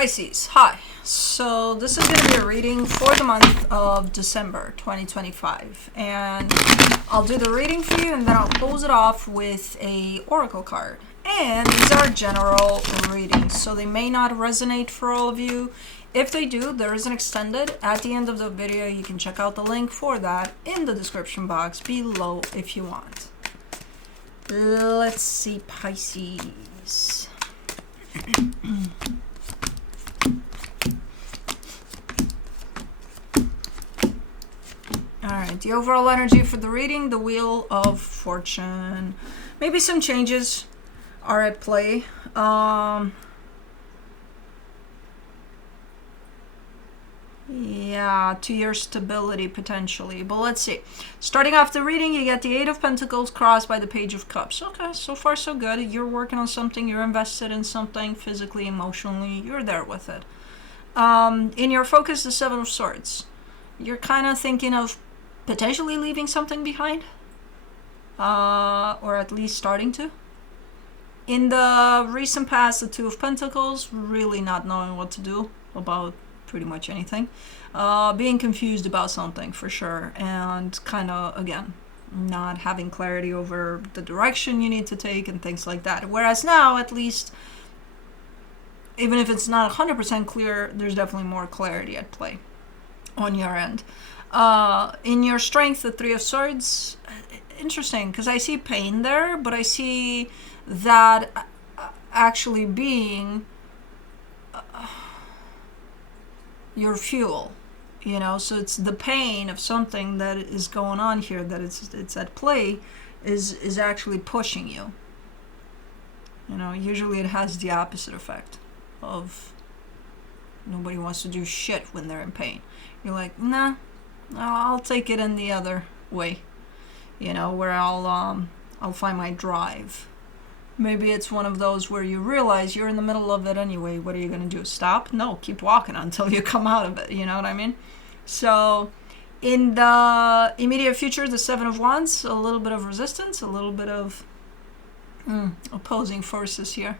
Pisces, hi. So this is going to be a reading for the month of December 2025. And I'll do the reading for you and then I'll close it off with a oracle card. And these are general readings, so they may not resonate for all of you. If they do, there is an extended at the end of the video. You can check out the link for that in the description box below if you want. Let's see, Pisces. Alright, the overall energy for the reading, the Wheel of Fortune. Maybe some changes are at play. Yeah, to your stability potentially. But let's see. Starting off the reading, you get the Eight of Pentacles crossed by the Page of Cups. Okay, so far so good. You're working on something. You're invested in something physically, emotionally. You're there with it. In your focus, the Seven of Swords. You're kind of thinking of potentially leaving something behind. Or at least starting to. In the recent past, the Two of Pentacles. Really not knowing what to do about pretty much anything. Being confused about something for sure, and kind of, again, not having clarity over the direction you need to take and things like that. Whereas now, at least, even if it's not 100% clear, there's definitely more clarity at play on your end. In your strength, the Three of Swords, interesting, because I see pain there, but I see that actually being your fuel, you know. So it's the pain of something that is going on here, that it's at play, is actually pushing you. You know, usually it has the opposite effect of nobody wants to do shit when they're in pain. You're like, nah, I'll take it in the other way, you know, where I'll find my drive. Maybe it's one of those where you realize you're in the middle of it anyway. What are you going to do? Stop? No, keep walking until you come out of it. You know what I mean? So in the immediate future, the Seven of Wands, a little bit of resistance, a little bit of opposing forces here.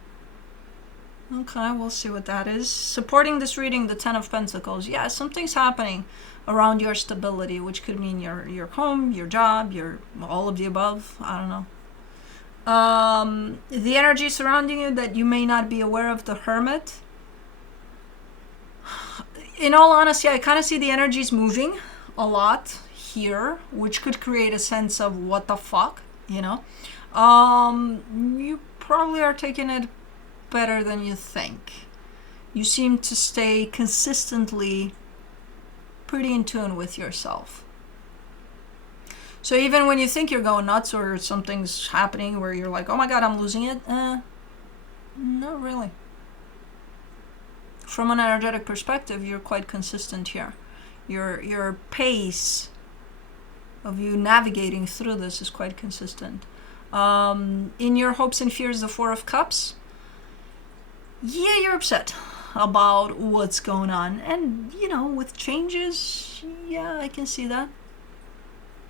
Okay, we'll see what that is. Supporting this reading, the Ten of Pentacles. Yeah, something's happening around your stability, which could mean your home, your job, your all of the above. I don't know. The energy surrounding you that you may not be aware of, the Hermit. In all honesty, I kind of see the energies moving a lot here, which could create a sense of what the fuck, you know. You probably are taking it better than you think. You seem to stay consistently pretty in tune with yourself. So even when you think you're going nuts or something's happening where you're like, oh my god, I'm losing it, not really. From an energetic perspective, you're quite consistent here. Your pace of you navigating through this is quite consistent. In your hopes and fears, the Four of Cups, yeah, you're upset about what's going on. And, you know, with changes, yeah, I can see that.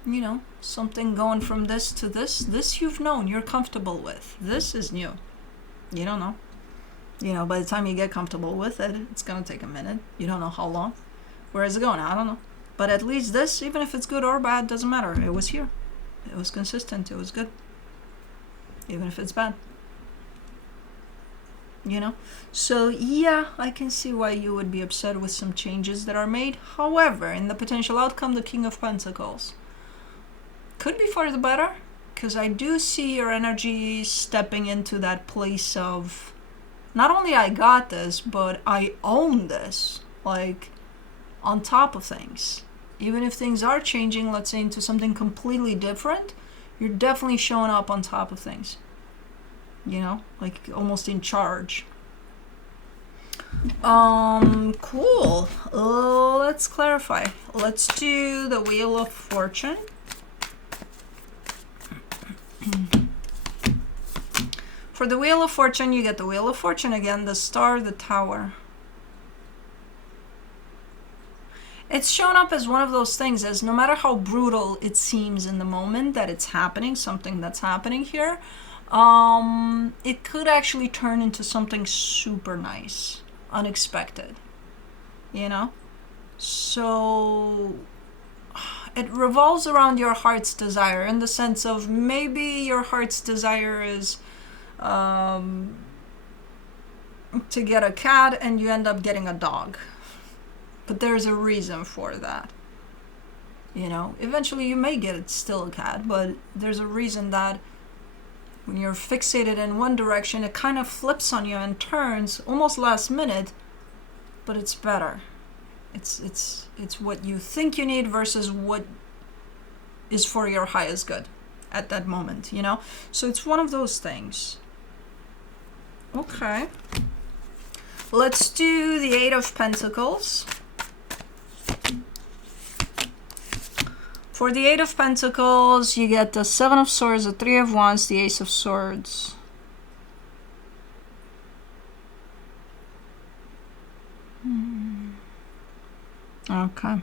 You know, something going from this to this you've known, you're comfortable with. This is new. You don't know. You know, by the time you get comfortable with it, it's going to take a minute. You don't know how long. Where is it going? I don't know. But at least this, even if it's good or bad, doesn't matter. It was here. It was consistent. It was good. Even if it's bad. You know? So, yeah, I can see why you would be upset with some changes that are made. However, in the potential outcome, the King of Pentacles. Could be for the better, because I do see your energy stepping into that place of not only I got this, but I own this, like on top of things. Even if things are changing, let's say into something completely different, you're definitely showing up on top of things. You know, like almost in charge. Cool. Let's clarify. Let's do the Wheel of Fortune. For the Wheel of Fortune, you get the Wheel of Fortune again, the Star, the Tower. It's shown up as one of those things, as no matter how brutal it seems in the moment that it's happening, something that's happening here, it could actually turn into something super nice. unexpected, you know? So it revolves around your heart's desire, in the sense of maybe your heart's desire is to get a cat and you end up getting a dog. But there's a reason for that. You know, eventually you may get still a cat, but there's a reason that when you're fixated in one direction, it kind of flips on you and turns almost last minute, but it's better. It's what you think you need versus what is for your highest good at that moment, you know? So it's one of those things. Okay. Let's do the Eight of Pentacles. For the Eight of Pentacles, you get the Seven of Swords, the Three of Wands, the Ace of Swords. Okay.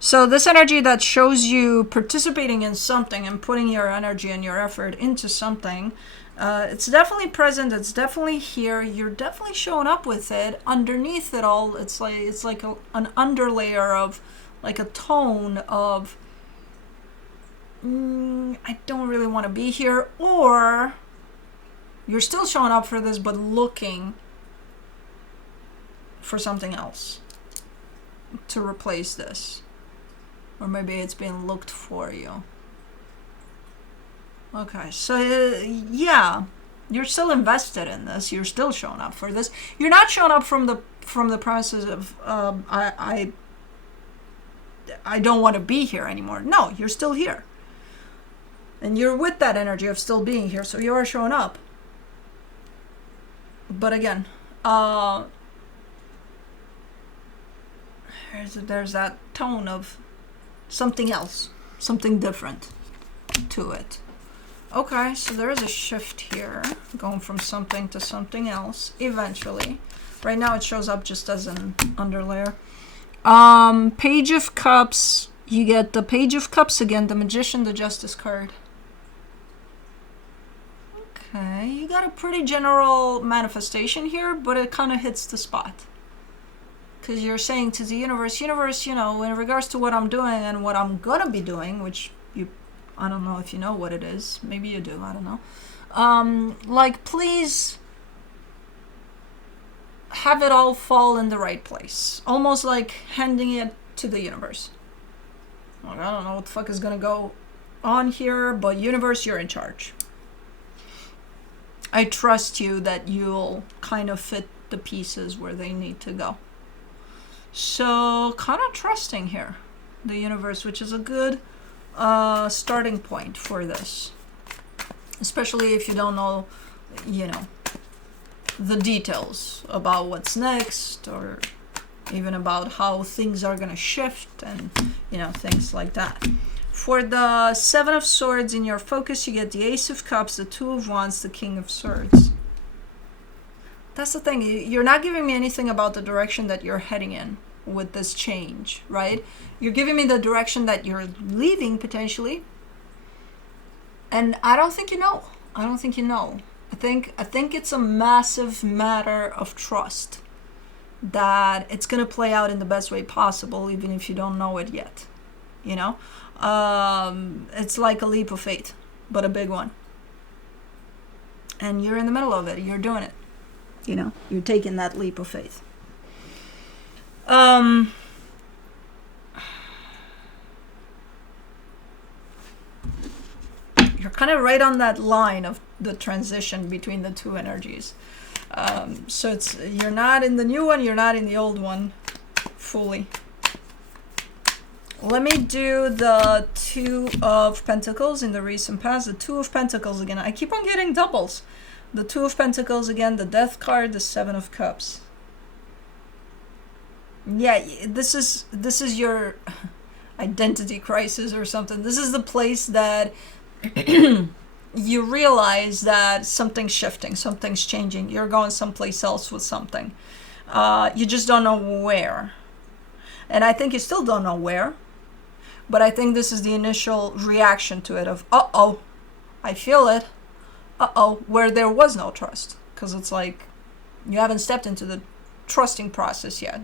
So this energy that shows you participating in something and putting your energy and your effort into something, it's definitely present. It's definitely here. You're definitely showing up with it. Underneath it all, it's like an underlayer of, like a tone of, I don't really want to be here, or you're still showing up for this but looking for something else to replace this, or maybe it's being looked for you. Okay, so yeah, you're still invested in this. You're still showing up for this. You're not showing up from the premises of I don't want to be here anymore. No, you're still here. And you're with that energy of still being here, so you are showing up. But again, there's that tone of something else, something different to it. Okay, so there is a shift here, going from something to something else, eventually. Right now it shows up just as an underlayer. Page of Cups, you get the Page of Cups again, the Magician, the Justice card. Okay, you got a pretty general manifestation here, but it kind of hits the spot. Because you're saying to the universe, you know, in regards to what I'm doing and what I'm going to be doing, which I don't know if you know what it is. Maybe you do, I don't know. Like, please have it all fall in the right place. Almost like handing it to the universe. Like, I don't know what the fuck is going to go on here, but universe, you're in charge. I trust you that you'll kind of fit the pieces where they need to go. So, kind of trusting here, the universe, which is a good starting point for this. Especially if you don't know, you know, the details about what's next, or even about how things are going to shift, and, you know, things like that. For the Seven of Swords in your focus, you get the Ace of Cups, the Two of Wands, the King of Swords. That's the thing. You're not giving me anything about the direction that you're heading in with this change, right? You're giving me the direction that you're leaving, potentially. And I don't think you know. I don't think you know. I think it's a massive matter of trust that it's going to play out in the best way possible, even if you don't know it yet. You know? It's like a leap of faith, but a big one. And you're in the middle of it. You're doing it. You know, you're taking that leap of faith. You're kind of right on that line of the transition between the two energies. So you're not in the new one, you're not in the old one fully. Let me do the Two of Pentacles in the recent past. The Two of Pentacles again. I keep on getting doubles. The Two of Pentacles again, the Death card, the Seven of Cups. Yeah, this is your identity crisis or something. This is the place that you realize that something's shifting, something's changing. You're going someplace else with something. You just don't know where. And I think you still don't know where. But I think this is the initial reaction to it of, uh-oh, I feel it. Uh-oh, where there was no trust. Because it's like, you haven't stepped into the trusting process yet.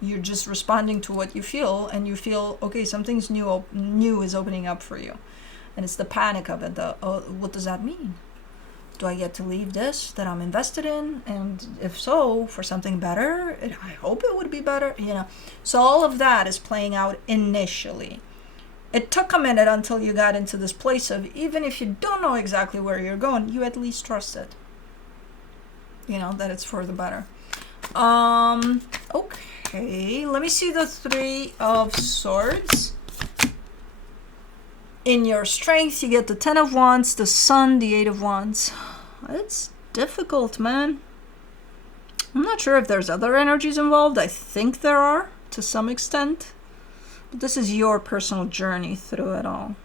You're just responding to what you feel, and you feel, okay, something's new is opening up for you. And it's the panic of it. What does that mean? Do I get to leave this that I'm invested in? And if so, for something better, I hope it would be better, So all of that is playing out initially. It took a minute until you got into this place of, even if you don't know exactly where you're going, you at least trust it. That it's for the better. Okay, let me see the Three of Swords. In your strength, you get the Ten of Wands, the Sun, the Eight of Wands. It's difficult, man. I'm not sure if there's other energies involved. I think there are, to some extent. But this is your personal journey through it all.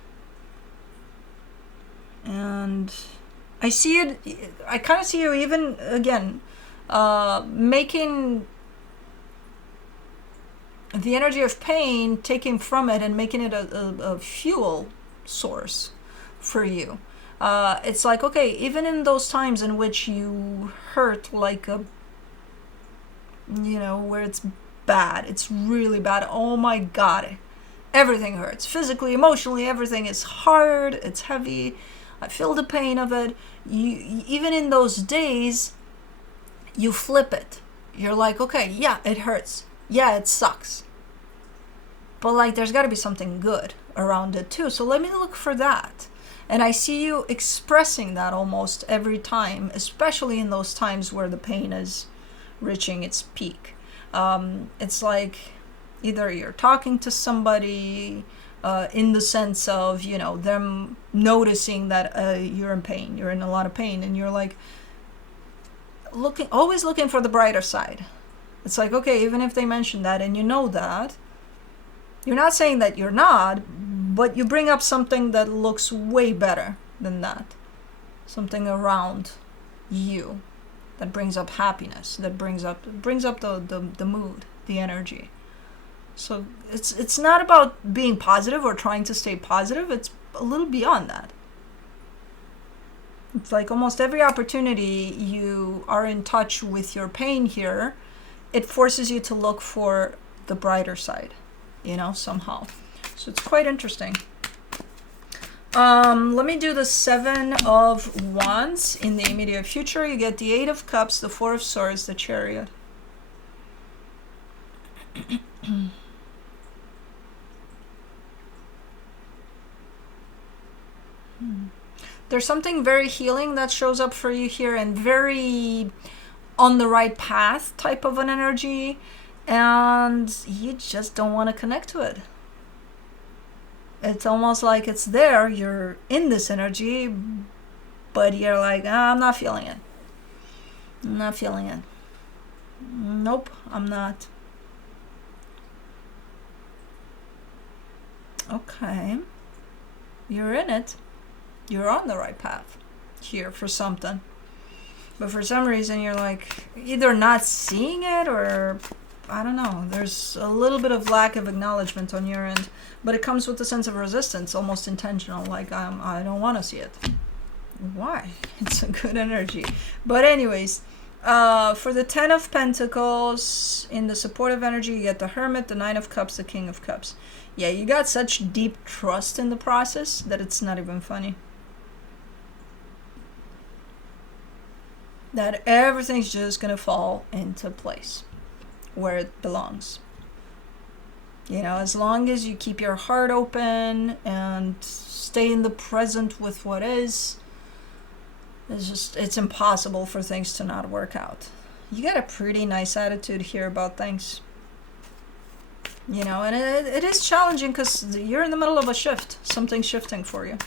And I see it, I kind of see you even, again, making the energy of pain, taking from it and making it a fuel source for you. It's like, okay, even in those times in which you hurt like where it's bad, it's really bad, oh my God, everything hurts. Physically, emotionally, everything is hard, it's heavy, I feel the pain of it. Even in those days, you flip it. You're like, okay, yeah, it hurts. Yeah, it sucks. But like, there's got to be something good around it too. So let me look for that. And I see you expressing that almost every time, especially in those times where the pain is reaching its peak. It's like either you're talking to somebody in the sense of, them noticing that you're in pain, you're in a lot of pain, and you're like always looking for the brighter side. It's like, okay, even if they mention that and that, you're not saying that you're not, but you bring up something that looks way better than that. Something around you that brings up happiness, that brings up the mood, the energy. So it's not about being positive or trying to stay positive. It's a little beyond that. It's like almost every opportunity you are in touch with your pain here, it forces you to look for the brighter side, somehow. So it's quite interesting. Let me do the Seven of Wands. In the immediate future, you get the Eight of Cups, the Four of Swords, the Chariot. There's something very healing that shows up for you here, and very on the right path type of an energy, and you just don't want to connect to it. It's almost like it's there, you're in this energy, but you're like, I'm not feeling it. I'm not feeling it. Nope, I'm not. Okay. You're in it. You're on the right path here for something. But for some reason, you're like either not seeing it, or I don't know. There's a little bit of lack of acknowledgement on your end, but it comes with a sense of resistance, almost intentional. Like, I don't want to see it. Why? It's a good energy. But anyways, for the Ten of Pentacles, in the supportive energy, you get the Hermit, the Nine of Cups, the King of Cups. Yeah, you got such deep trust in the process that it's not even funny. That everything's just going to fall into place where it belongs. As long as you keep your heart open and stay in the present with what is, it's impossible for things to not work out. You got a pretty nice attitude here about things. And it is challenging because you're in the middle of a shift. Something's shifting for you.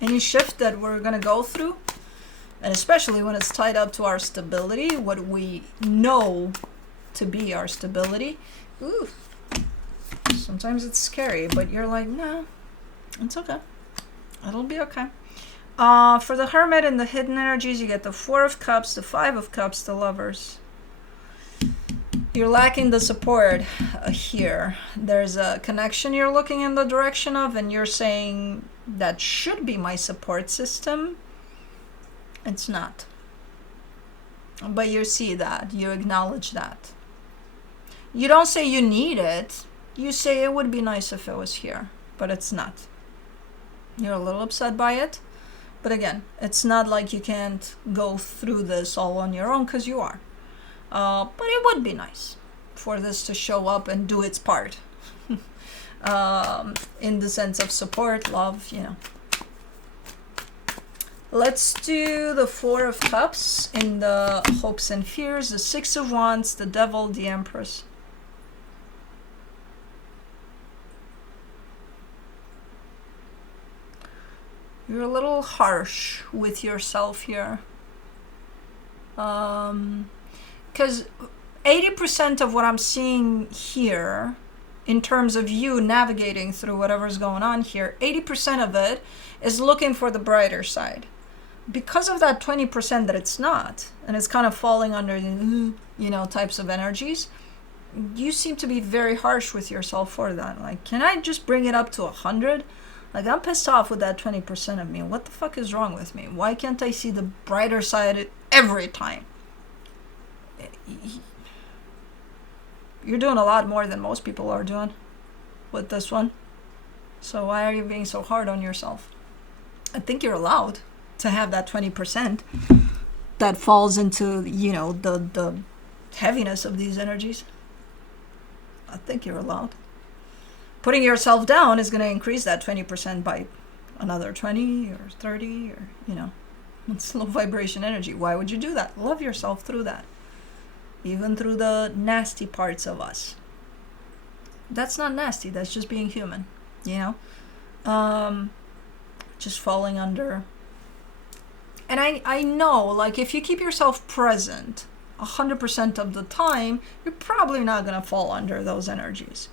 Any shift that we're going to go through, and especially when it's tied up to our stability, what we know to be our stability. Ooh, sometimes it's scary, but you're like, nah, it's okay. It'll be okay. For the Hermit and the hidden energies, you get the Four of Cups, the Five of Cups, the Lovers. You're lacking the support here. There's a connection you're looking in the direction of, and you're saying that should be my support system. It's not. But you see that, you acknowledge that. You don't say you need it, you say it would be nice if it was here, but it's not. You're a little upset by it, but again, it's not like you can't go through this all on your own, because you are. But it would be nice for this to show up and do its part. In the sense of support, love, you know. Let's do the Four of Cups in the hopes and fears, the Six of Wands, the Devil, the Empress. You're a little harsh with yourself here. Because 80% of what I'm seeing here, in terms of you navigating through whatever's going on here, 80% of it is looking for the brighter side. Because of that 20% that it's not, and it's kind of falling under the, you know, types of energies, you seem to be very harsh with yourself for that. Like, can I just bring it up to 100? Like, I'm pissed off with that 20% of me. What the fuck is wrong with me? Why can't I see the brighter side every time? You're doing a lot more than most people are doing with this one. So why are you being so hard on yourself? I think you're allowed to have that 20% that falls into, you know, the heaviness of these energies. I think you're allowed. Putting yourself down is going to increase that 20% by another 20 or 30, or, you know, it's low vibration energy. Why would you do that? Love yourself through that. Even through the nasty parts of us. That's not nasty. That's just being human, you know? Just falling under. And I know, like, if you keep yourself present 100% of the time, you're probably not going to fall under those energies.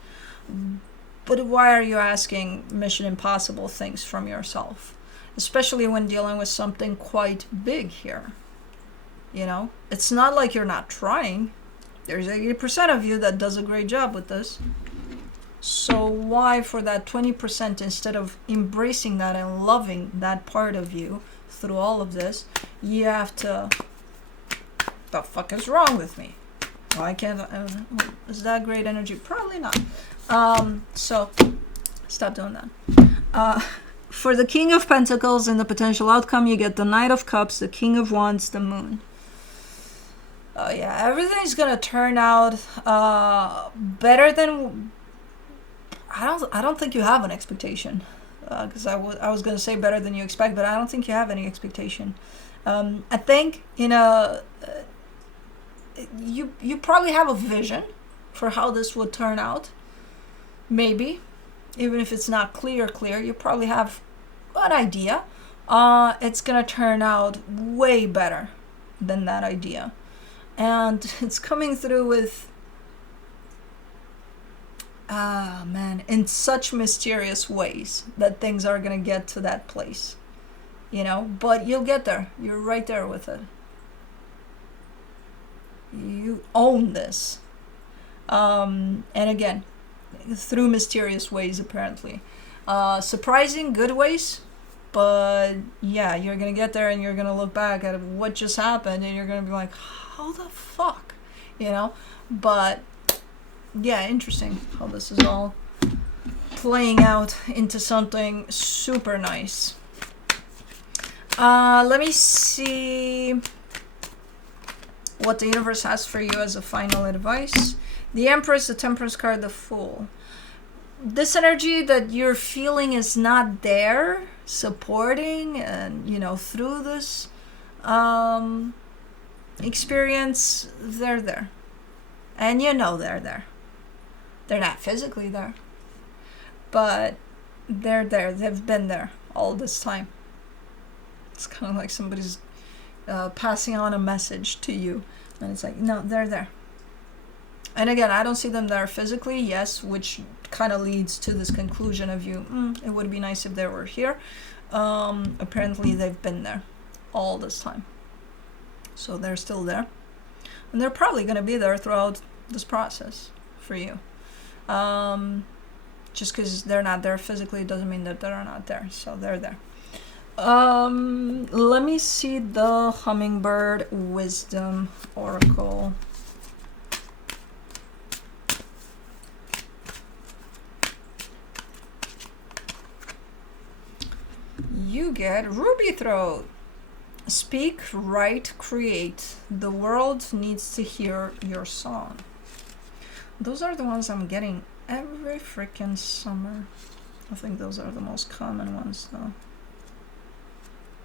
But why are you asking Mission Impossible things from yourself? Especially when dealing with something quite big here. You know? It's not like you're not trying. There's 80% of you that does a great job with this. So why for that 20%, instead of embracing that and loving that part of you through all of this, you have to... The fuck is wrong with me? Why can't I... Is that great energy? Probably not. So, stop doing that. For the King of Pentacles and the potential outcome, you get the Knight of Cups, the King of Wands, the Moon. Oh yeah, everything's gonna turn out better than... I don't think you have an expectation. Because I was gonna say better than you expect, but I don't think you have any expectation. I think, you know, you probably have a vision for how this would turn out. Maybe, even if it's not clear, you probably have an idea. It's gonna turn out way better than that idea. And it's coming through with, in such mysterious ways that things are gonna get to that place. You know, but you'll get there. You're right there with it. You own this. And again, through mysterious ways, apparently. Surprising, good ways. But yeah, you're going to get there and you're going to look back at what just happened and you're going to be like, how the fuck? You know? But yeah, interesting how this is all playing out into something super nice. Let me see what the universe has for you as a final advice. The Empress, the Temperance card, the Fool. This energy that you're feeling is not there, supporting, and, you know, through this experience, they're there. And you know they're there. They're not physically there, but they're there. They've been there all this time. It's kind of like somebody's passing on a message to you, and it's like, no, they're there. And again, I don't see them there physically, yes, which kind of leads to this conclusion of you, it would be nice if they were here. Apparently they've been there all this time. So they're still there. And they're probably going to be there throughout this process for you. Just because they're not there physically doesn't mean that they're not there. So they're there. Let me see the Hummingbird Wisdom Oracle. You get Ruby Throat. Speak, write, create. The world needs to hear your song. Those are the ones I'm getting every freaking summer. I think those are the most common ones, though.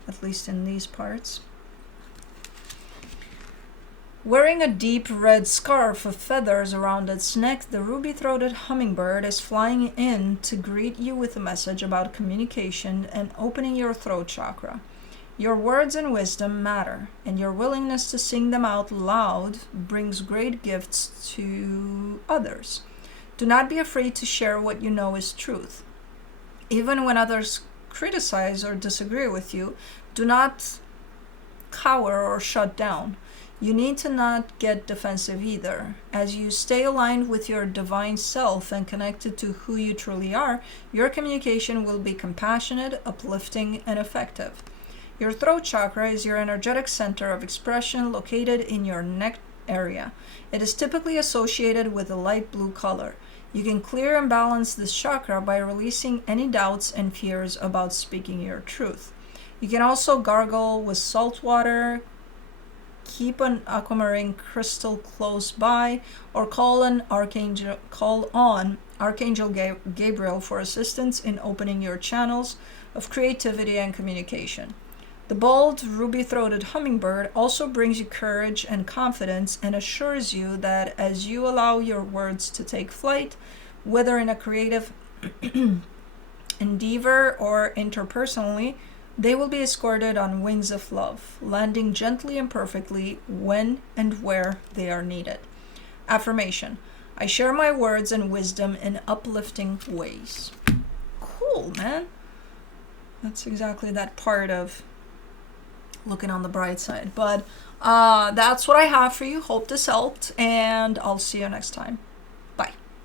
At least in these parts. Wearing a deep red scarf of feathers around its neck, the ruby-throated hummingbird is flying in to greet you with a message about communication and opening your throat chakra. Your words and wisdom matter, and your willingness to sing them out loud brings great gifts to others. Do not be afraid to share what you know is truth. Even when others criticize or disagree with you, do not cower or shut down. You need to not get defensive either. As you stay aligned with your divine self and connected to who you truly are, your communication will be compassionate, uplifting, and effective. Your throat chakra is your energetic center of expression located in your neck area. It is typically associated with a light blue color. You can clear and balance this chakra by releasing any doubts and fears about speaking your truth. You can also gargle with salt water, keep an aquamarine crystal close by, or call on Archangel Gabriel for assistance in opening your channels of creativity and communication. The bold, ruby-throated hummingbird also brings you courage and confidence and assures you that as you allow your words to take flight, whether in a creative endeavor or interpersonally, they will be escorted on wings of love, landing gently and perfectly when and where they are needed. Affirmation: I share my words and wisdom in uplifting ways. Cool, man. That's exactly that part of looking on the bright side. But that's what I have for you. Hope this helped, and I'll see you next time.